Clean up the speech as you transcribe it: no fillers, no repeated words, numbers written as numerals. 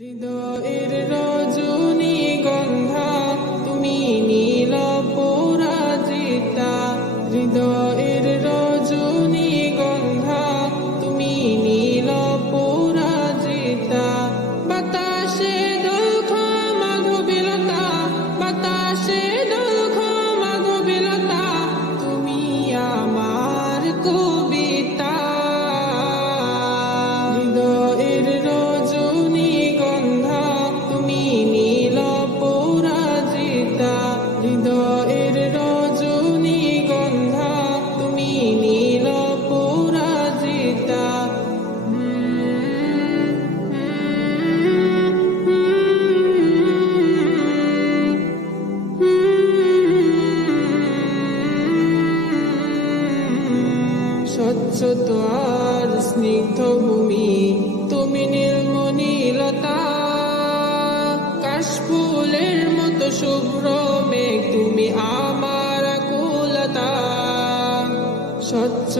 হৃদয়ের রজনীগন্ধা তুমি নীল পরাজিতা। হৃদয়ের রজনীগন্ধা তুমি নীল পরাজিতা। বাতাসে দোলখা মাধবীলতা, বাতাসে দোলখা মাধবীলতা, তুমি আমার কবিতা। হৃদয়ের রজনীগন্ধা তুমি নীল পরাজিতা। হৃদয়ের রজনীগন্ধা তুমি নীল পরাজিতা। স্বচ্ছ আর স্নিগ্ধ ভূমি তুমি নীলমণিলতা। কাশফুলের মতো শুভ্র মেঘ তুমি আমার আকুলতা। স্বচ্ছ